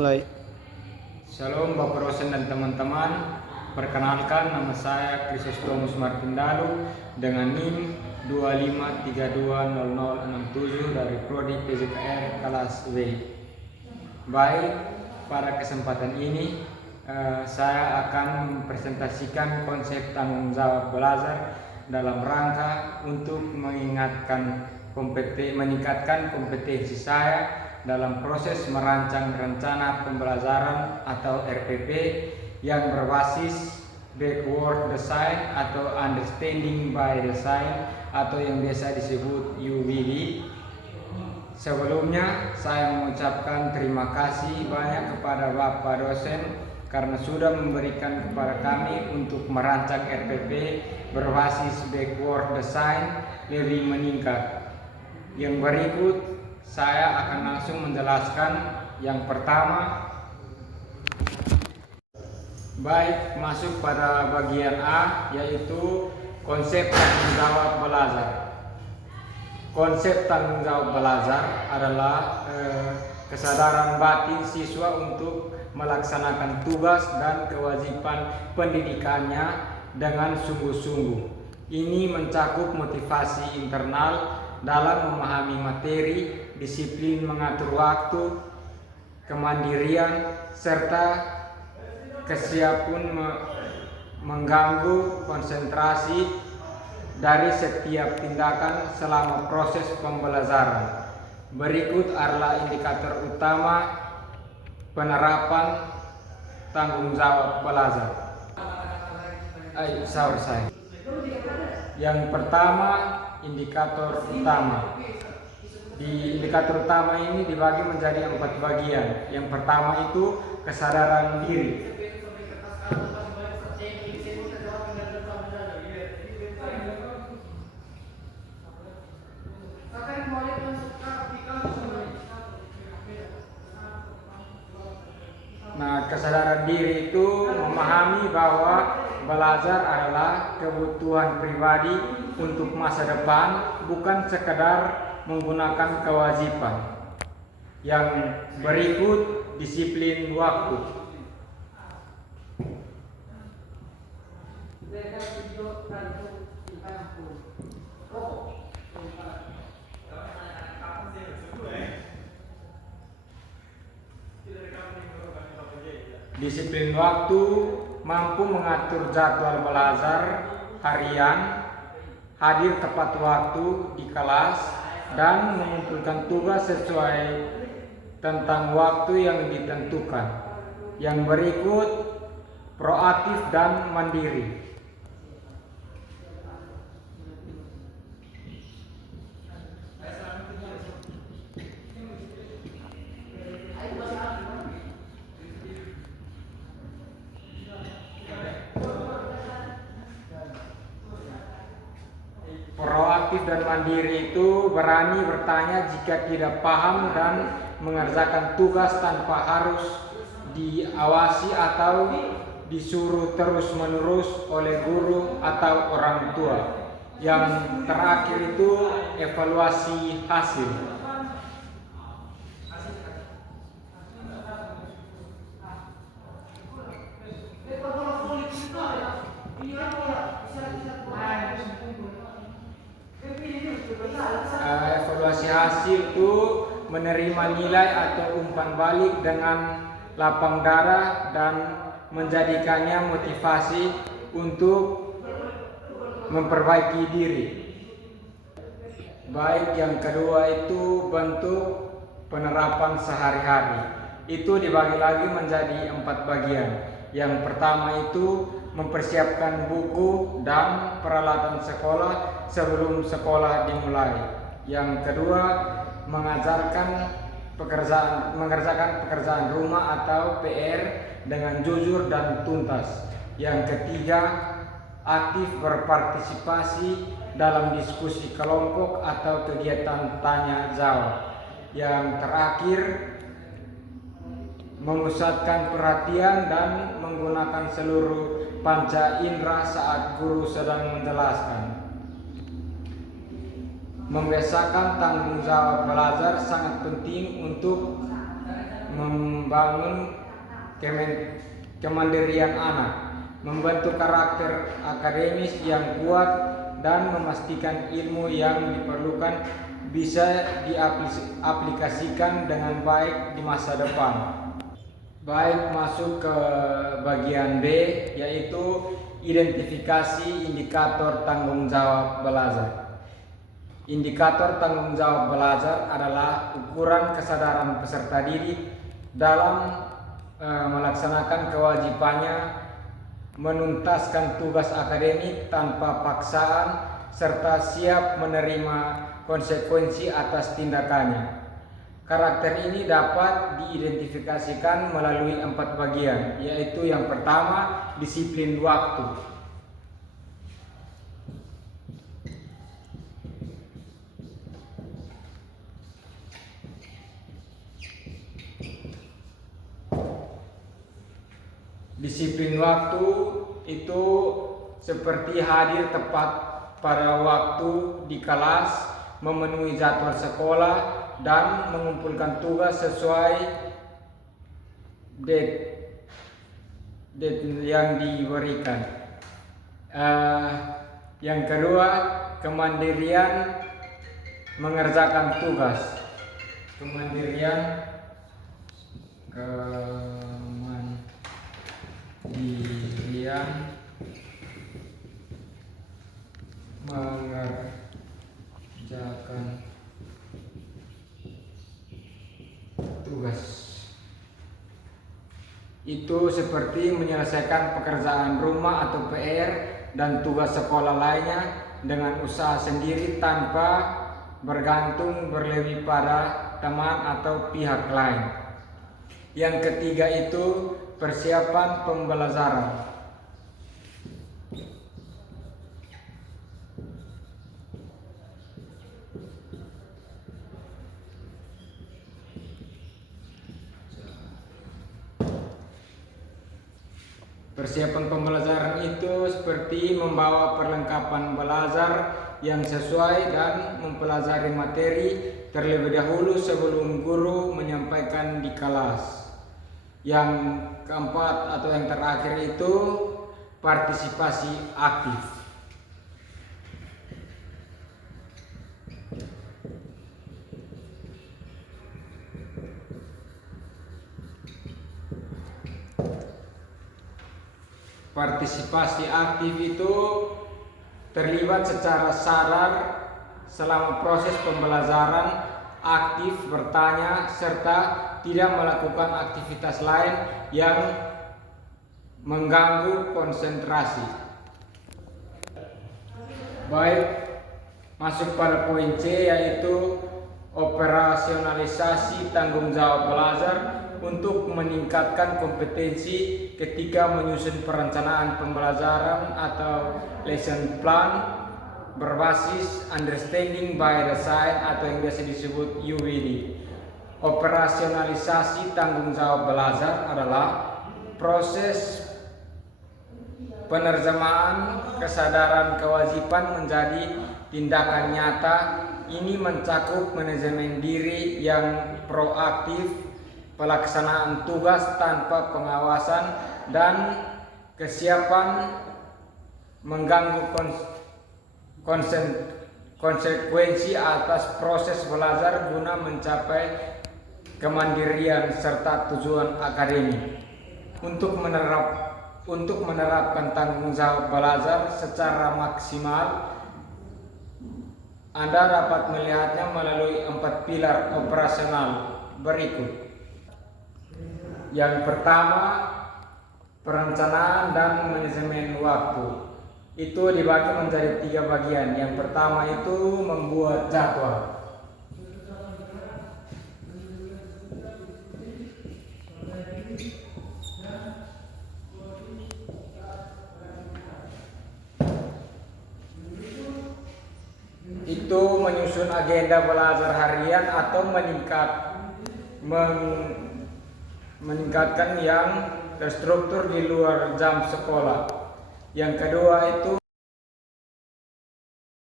Mulai. Shalom Bapak dosen dan teman-teman. Perkenalkan, nama saya Krisostomus Martindalu dengan NIM 25320067 dari Prodi PJKR kelas W. Baik, pada kesempatan ini saya akan mempresentasikan konsep tanggung jawab belajar dalam rangka untuk meningkatkan kompetensi saya dalam proses merancang rencana pembelajaran atau RPP yang berbasis backward design atau understanding by design atau yang biasa disebut UBD. Sebelumnya saya mengucapkan terima kasih banyak kepada Bapak dosen karena sudah memberikan kepada kami untuk merancang RPP berbasis backward design lebih meningkat. Yang berikut saya akan langsung menjelaskan. Yang pertama, baik, masuk pada bagian A, yaitu konsep tanggung jawab belajar. Konsep tanggung jawab belajar adalah kesadaran batin siswa untuk melaksanakan tugas dan kewajiban pendidikannya dengan sungguh-sungguh. Ini mencakup motivasi internal dalam memahami materi, disiplin mengatur waktu, kemandirian, serta kesiapan mengganggu konsentrasi dari setiap tindakan selama proses pembelajaran. Berikut adalah indikator utama penerapan tanggung jawab belajar. Yang pertama, indikator utama. Di indikator utama ini dibagi menjadi 4 bagian. Yang pertama itu kesadaran diri. Nah, kesadaran diri itu memahami bahwa belajar adalah kebutuhan pribadi untuk masa depan, bukan sekedar menggunakan kewajiban. Yang berikut, disiplin waktu. Disiplin waktu mampu mengatur jadwal belajar harian, hadir tepat waktu di kelas, dan mengumpulkan tugas sesuai tentang waktu yang ditentukan. Yang berikut, proaktif dan mandiri. Proaktif dan mandiri itu berani bertanya jika tidak paham dan mengerjakan tugas tanpa harus diawasi atau disuruh terus-menerus oleh guru atau orang tua. Yang terakhir itu evaluasi hasil. Evaluasi hasil itu menerima nilai atau umpan balik dengan lapang dada dan menjadikannya motivasi untuk memperbaiki diri. Baik, yang kedua itu bentuk penerapan sehari-hari. Itu dibagi lagi menjadi 4 bagian. Yang pertama itu mempersiapkan buku dan peralatan sekolah sebelum sekolah dimulai. Yang kedua, mengerjakan pekerjaan rumah atau PR dengan jujur dan tuntas. Yang ketiga, aktif berpartisipasi dalam diskusi kelompok atau kegiatan tanya jawab. Yang terakhir, memusatkan perhatian dan menggunakan seluruh panca indera saat guru sedang menjelaskan. Membiasakan tanggung jawab belajar sangat penting untuk membangun kemandirian anak, membentuk karakter akademis yang kuat, dan memastikan ilmu yang diperlukan bisa diaplikasikan dengan baik di masa depan. Baik, masuk ke bagian B, yaitu identifikasi indikator tanggung jawab belajar. Indikator tanggung jawab belajar adalah ukuran kesadaran peserta didik dalam melaksanakan kewajibannya menuntaskan tugas akademik tanpa paksaan serta siap menerima konsekuensi atas tindakannya. Karakter ini dapat diidentifikasikan melalui 4 bagian, yaitu yang pertama, disiplin waktu. Disiplin waktu itu seperti hadir tepat pada waktu di kelas, memenuhi jadwal sekolah, dan mengumpulkan tugas sesuai date yang diberikan. Yang kedua, kemandirian mengerjakan tugas. Kemandirian mengerjakan tugas itu seperti menyelesaikan pekerjaan rumah atau PR dan tugas sekolah lainnya dengan usaha sendiri tanpa bergantung berlebih pada teman atau pihak lain. Yang ketiga itu persiapan pembelajaran. Persiapan pembelajaran itu seperti membawa perlengkapan belajar yang sesuai dan mempelajari materi terlebih dahulu sebelum guru menyampaikan di kelas. Yang keempat atau yang terakhir itu partisipasi aktif. Partisipasi aktif itu terlibat secara sadar selama proses pembelajaran, aktif bertanya, serta tidak melakukan aktivitas lain yang mengganggu konsentrasi. Baik, masuk pada poin C, yaitu operasionalisasi tanggung jawab belajar untuk meningkatkan kompetensi ketika menyusun perencanaan pembelajaran atau lesson plan berbasis understanding by design atau yang biasa disebut UBD. Operasionalisasi tanggung jawab belajar adalah proses penerjemahan kesadaran kewajiban menjadi tindakan nyata. Ini mencakup manajemen diri yang proaktif, pelaksanaan tugas tanpa pengawasan, dan kesiapan mengganggu konsekuensi atas proses belajar guna mencapai kemandirian serta tujuan akademik. Untuk menerapkan tanggung jawab belajar secara maksimal, Anda dapat melihatnya melalui 4 pilar operasional berikut. Yang pertama, perencanaan dan manajemen waktu. Itu dibagi menjadi 3 bagian. Yang pertama itu membuat jadwal. Itu menyusun agenda belajar harian atau meningkatkan yang terstruktur di luar jam sekolah. Yang kedua itu